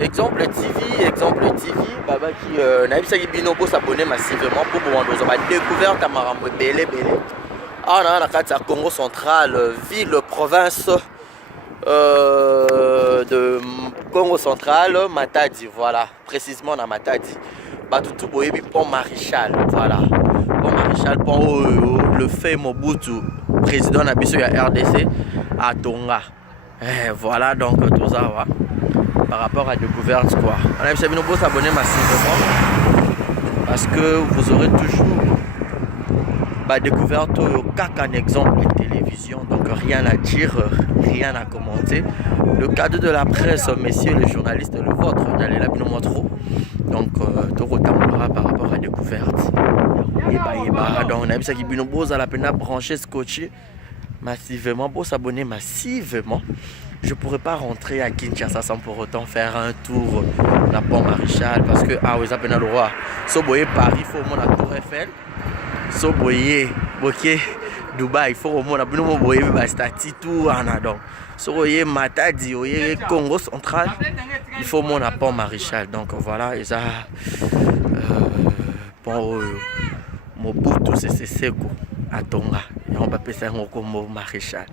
Exemple TV, baba qui n'a bino pour s'abonner massivement pour pouvoir nous découverte à Marambo Belé. Ah, on a la carte à Congo central, ville, province de Congo central, Matadi, voilà, précisément dans Matadi. Batutu Boyebi Pont Maréchal, voilà. Pont Maréchal, Pont le fait Mobutu, président de la RDC à Tonga. Et voilà donc tout ça, voilà. Par rapport à la découverte quoi. On a essayé de vous abonner massivement parce que vous aurez toujours découverte qu'un exemple de télévision, donc rien à dire, rien à commenter. Le cadre de la presse, messieurs les journalistes, le vôtre, n'allez là nous trop. Donc tout retardera par rapport à la découverte. Et donc on a essayé de vous à la peine brancher, scotcher massivement pour s'abonner massivement. Je ne pourrais pas rentrer à Kinshasa sans pour autant faire un tour à Pont Maréchal parce que vous avez le roi. Si vous voyez Paris, il faut au moins la Tour Eiffel. Si vous voyez Dubaï, il faut au moins la statue tout. Si vous voyez Matadi, vous voyez Congo central, il faut au moins la Pont Maréchal. Donc voilà, ils ont Mobutu Seko à Tonga. Et on va passer un Pont Maréchal.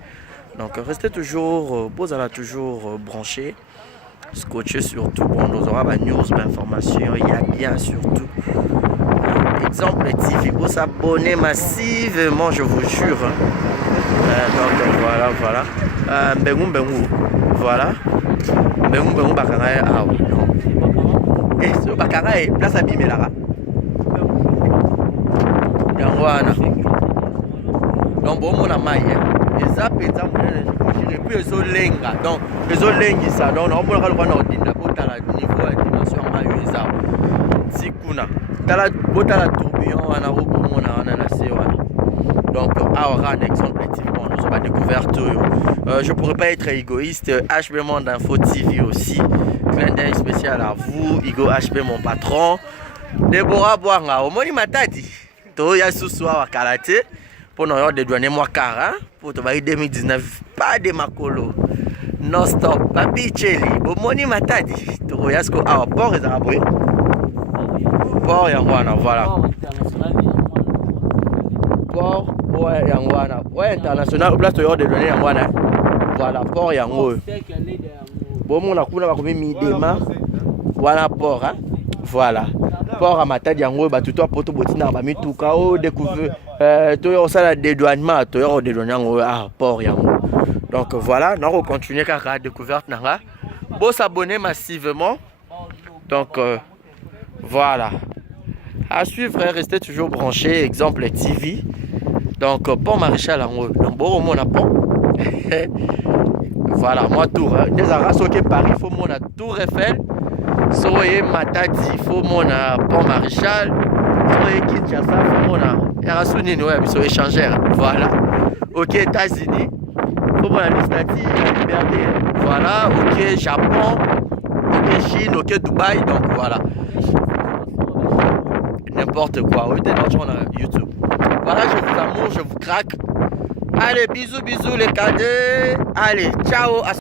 Donc restez toujours, toujours branché, scotché surtout, bon, nous aura des news, des informations, il y a bien surtout. Exemple TV, pour s'abonner massivement, je vous jure. Donc voilà. Voilà. Bakarae, ce Bakarae, place à Bimelara. Yangwana. Donc bon, mon amaï. Et ça peut être et puis ils ont lenga donc ils ont lengi ça donc on peut regarder on ordinateur pour la niveau de dimension à ça si kuna tala botala tourbillon on a on a donc un exemple typiquement nous avons découvert je pourrais pas être égoïste HB Monde Info TV aussi clin d'œil spécial à vous Igo HB mon patron Deborah Boanga au Moni Matadi to ya suswa wa karaté pour nous dédouaner moi car pour 2019 pas de makolo non stop papi cheli bomoni matadi to yasko a port et aboué port yangwana voilà port ouais yangwana ouais international place de donner yangwana voilà port yango bomo na kuna ba komi midema voilà port hein voilà port à Matadi yango ba tuto poto botina ba mituka o découvrir to ça la dédouanement to dédouanement port yango. Donc voilà, nous allons continuer à la découverte. Bon s'abonner massivement. Donc voilà. À suivre, restez toujours branchés. Exemple TV. Donc Pont Maréchal en haut. Donc bon, on a pont. Voilà, moi tour. Des arras qui Paris, il faut mon Tour Eiffel. Soyez Matadi, il faut mon Pont Maréchal. Soyez Kinshasa, il faut mon Erasuni, nous sommes échangeurs. Voilà. Ok, États-Unis. Pour la législative, la liberté. Voilà, ok, Japon, ok, Chine, ok, Dubaï, donc voilà. N'importe quoi, oui, t'es dans YouTube. Voilà, je vous amour, je vous craque. Allez, bisous, les cadets. Allez, ciao.